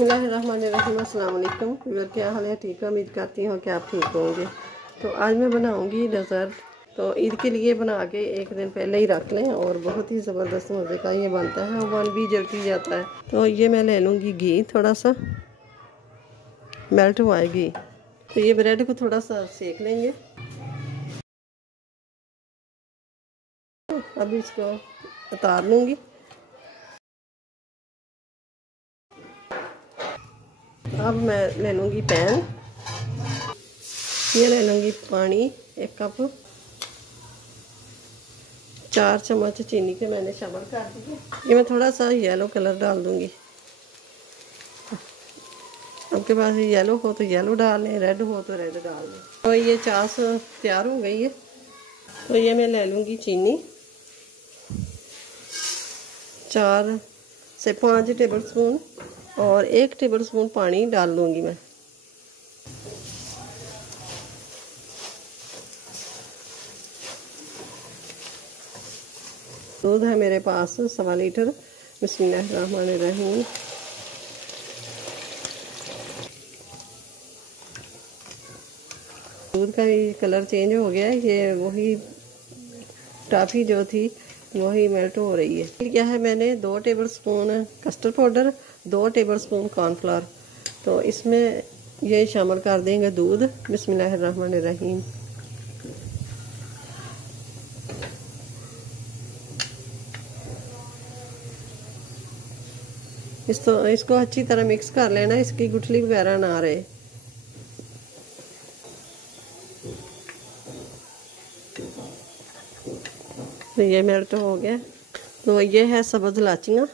बिस्मिल्लाहिर्रहमानिर्रहीम। अस्सलाम वालेकुम। क्या हाल है? ठीक है, उम्मीद करती हूँ कि आप ठीक होंगे। तो आज मैं बनाऊँगी डेज़र्ट। तो ईद के लिए बना के एक दिन पहले ही रख लें और बहुत ही ज़बरदस्त मज़े का ये बनता है, ओवन भी जल्दी जाता है। तो ये मैं ले लूँगी घी, थोड़ा सा मेल्ट हुआ है घी। तो ये ब्रेड को थोड़ा सा सेक लेंगे। अब इसको उतार लूँगी। अब मैं ले लूँगी पैन, ये ले लूँगी पानी 1 कप, 4 चम्मच चीनी के मैंने शामिल कर दिए। ये मैं थोड़ा सा येलो कलर डाल दूँगी। आपके पास येलो हो तो येलो डाल लें, रेड हो तो रेड डाल लें। तो ये चाश तैयार हो गई है। तो ये मैं ले लूँगी चीनी, 4 से 5 टेबल स्पून, और 1 टेबल स्पून पानी डाल लूँगी मैं। दूध है मेरे पास 1.25 लीटर। बिस्मिल्लाहिर्रहमानिर्रहीम। दूध का ये कलर चेंज हो गया है, ये वही टॉफ़ी जो थी वही मेल्ट हो रही है। क्या है, मैंने 2 table spoon custard powder, 2 table spoon cornflour, तो इसमें ये शामिल कर देंगे दूध। बिस्मिल्लाहिर्रहमानिर्रहीम। इसको अच्छी तरह मिक्स कर लेना, इसकी गुठली वगैरह ना रहे। तो ये मेल्ट हो गया। तो ये है सब्ज़ इलाचियाँ,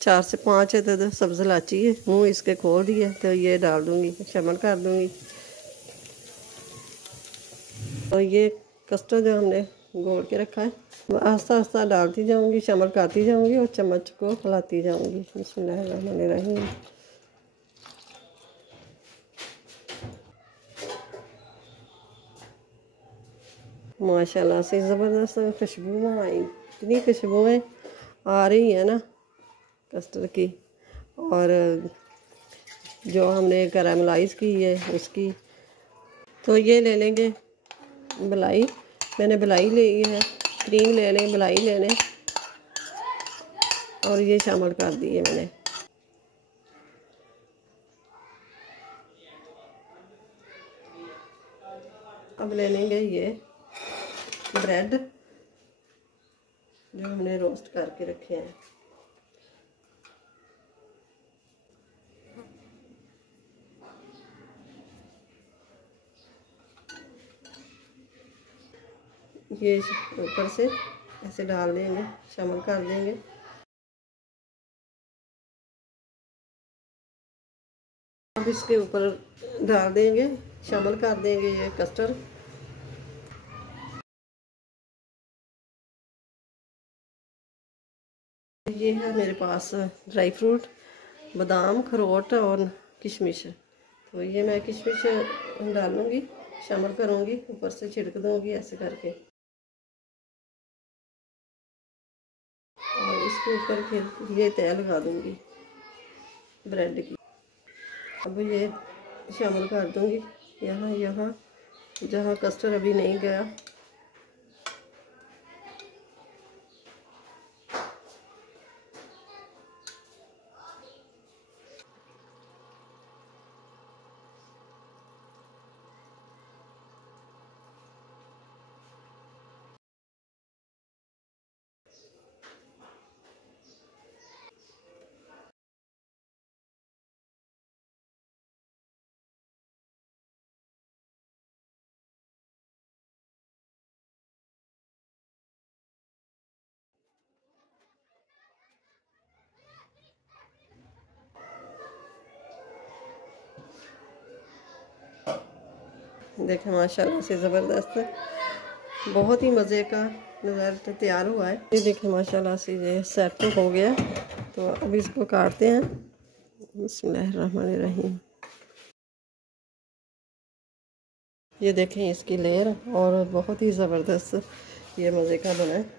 4 से 5 अदद सब्ज़ इलाची है, मुँह इसके खोल दिए। तो ये डाल दूँगी, शामिल कर दूँगी। और ये कस्टर्ड जो हमने घोल के रखा है वो आस्ता आस्ता डालती जाऊँगी, शामिल करती जाऊँगी और चम्मच को हिलाती जाऊँगी। बिस्मिल्लाहिर्रहमानिर्रहीम। माशाल्लाह से ज़बरदस्त खुशबू आई, इतनी खुशबुएँ आ रही है ना कस्टर्ड की, और जो हमने कैरामलाइज़ की है उसकी। तो ये ले लेंगे मलाई, मैंने मलाई ली है, क्रीम ले लें, मलाई ले लें, और ये शामिल कर दी है मैंने। अब ले लेंगे ये ब्रेड जो हमने रोस्ट करके रखे हैं। ये ऊपर से ऐसे डाल देंगे, शामिल कर देंगे। अब इसके ऊपर डाल देंगे, शामिल कर देंगे ये कस्टर्ड। ये है मेरे पास ड्राई फ्रूट, बादाम, अखरोट और किशमिश। तो ये मैं किशमिश डालूँगी, शामिल करूँगी, ऊपर से छिड़क दूँगी ऐसे करके, और इसके ऊपर फिर ये तय लगा दूँगी ब्रेड की। अब ये शामिल कर दूँगी यहाँ यहाँ जहाँ कस्टर्ड अभी नहीं गया। देखें माशाल्लाह से ज़बरदस्त बहुत ही मज़े का डेज़र्ट तैयार हुआ है। ये देखें माशाल्लाह से ये सेट हो गया। तो अब इसको काटते हैं। बिस्मिल्लाहिर्रहमानिर्रहीम। ये देखें इसकी लेयर, और बहुत ही ज़बरदस्त ये मज़े का बना है।